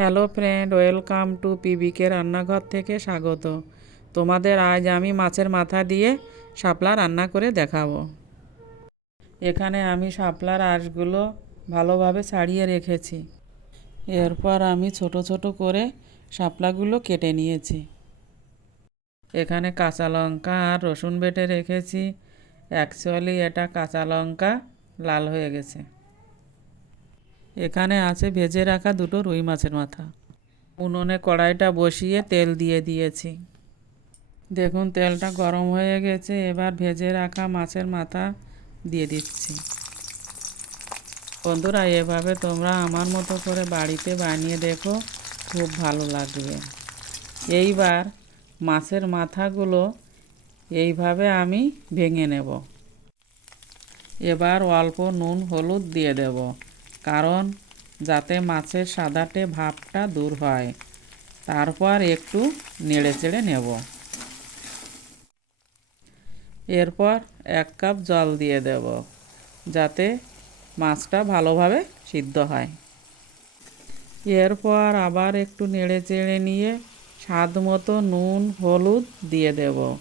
Hello friend, welcome to PBK রান্নাঘর থেকে স্বাগত। তোমাদের আজ আমি মাছের মাথা দিয়ে শাপলা রান্না করে দেখাবো। এখানে আমি শাপলার আঁশগুলো ভালোভাবে ছাড়িয়ে রেখেছি। এরপর আমি ছোট ছোট করে শাপলাগুলো কেটে নিয়েছি। এখানে কাঁচা লঙ্কা আর রসুন বেটে রেখেছি। অ্যাকচুয়ালি এটা কাঁচা লঙ্কা লাল হয়ে গেছে। এখানে আছে ভেজে রাখা দুটো রুই মাছের মাথা। উনুনে কড়াইটা বসিয়ে তেল দিয়ে দিয়েছি। দেখুন, তেলটা গরম হয়ে গেছে, এবার ভেজে রাখা মাছের মাথা দিয়ে দিচ্ছি। বন্ধুরা, এভাবে তোমরা আমার মতো করে বাড়িতে বানিয়ে দেখো, খুব ভালো লাগবে। এইবার মাছের মাথাগুলো এইভাবে আমি ভেঙে নেব। এবার অল্প নুন, হলুদ দিয়ে দেব। কারণ যাতে মাছের সাদাটে ভাবটা দূর হয়। তারপর একটু নেড়ে চেড়ে নেব। এরপর এক কাপ জল দিয়ে দেব, যাতে মাছটা ভালোভাবে সিদ্ধ হয়। এরপর আবার একটু নেড়ে চেড়ে নিয়ে স্বাদ মতো নুন, হলুদ দিয়ে দেব।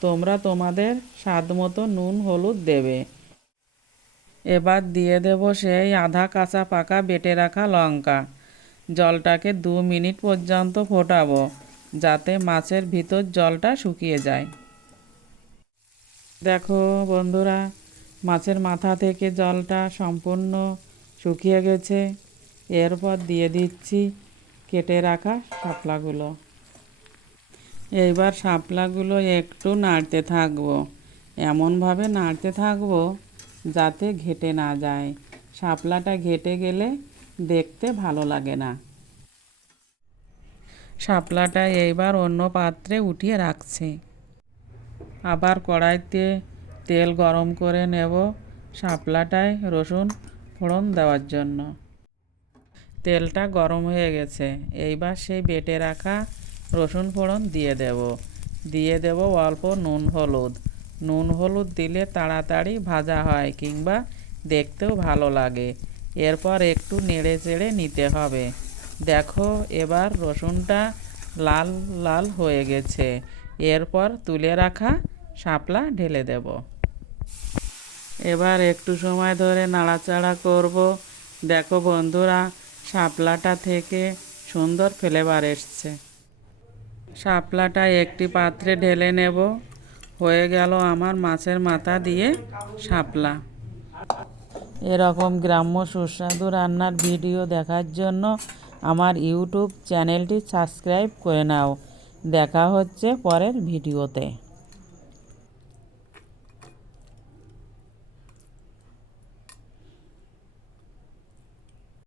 তোমরা তোমাদের স্বাদ মতো নুন, হলুদ দেবে। এবার দিয়ে দেব সেই আধা কাঁচা পাকা বেটে রাখা লঙ্কা। জলটাকে দু মিনিট পর্যন্ত ফোটাবো, যাতে মাছের ভিতর জলটা শুকিয়ে যায়। দেখো বন্ধুরা, মাছের মাথা থেকে জলটা সম্পূর্ণ শুকিয়ে গেছে। এরপর দিয়ে দিচ্ছি কেটে রাখা শাপলাগুলো। এইবার শাপলাগুলো একটু নাড়তে থাকব। এমনভাবে নাড়তে থাকব যাতে ঘেটে না যায়। শাপলাটা ঘেটে গেলে দেখতে ভালো লাগে না। শাপলাটা এইবার অন্য পাত্রে উঠিয়ে রাখছি। আবার কড়াইতে তেল গরম করে নেব শাপলাটায় রসুন ফোড়ন দেওয়ার জন্য। তেলটা গরম হয়ে গেছে। এইবার সেই বেটে রাখা রসুন ফোড়ন দিয়ে দেব। দিয়ে দেব অল্প নুন হলুদ। নুন হলুদ দিলে তাড়াতাড়ি ভাজা হয় কিংবা দেখতেও ভালো লাগে। এরপর একটু নেড়ে চেড়ে নিতে হবে। দেখো, এবার রসুনটা লাল লাল হয়ে গেছে। এরপর তুলে রাখা শাপলা ঢেলে দেব। এবার একটু সময় ধরে নাড়াচাড়া করব। দেখো বন্ধুরা, শাপলাটা থেকে সুন্দর ফ্লেভার এসছে। শাপলাটা একটি পাত্রে ঢেলে নেব। হয়ে গেল আমার মাছের মাথা দিয়ে শাপলা। এরকম গ্রাম্য সুস্বাদু রান্নার ভিডিও দেখার জন্য আমার ইউটিউব চ্যানেলটি সাবস্ক্রাইব করে নাও। দেখা হচ্ছে পরের ভিডিওতে।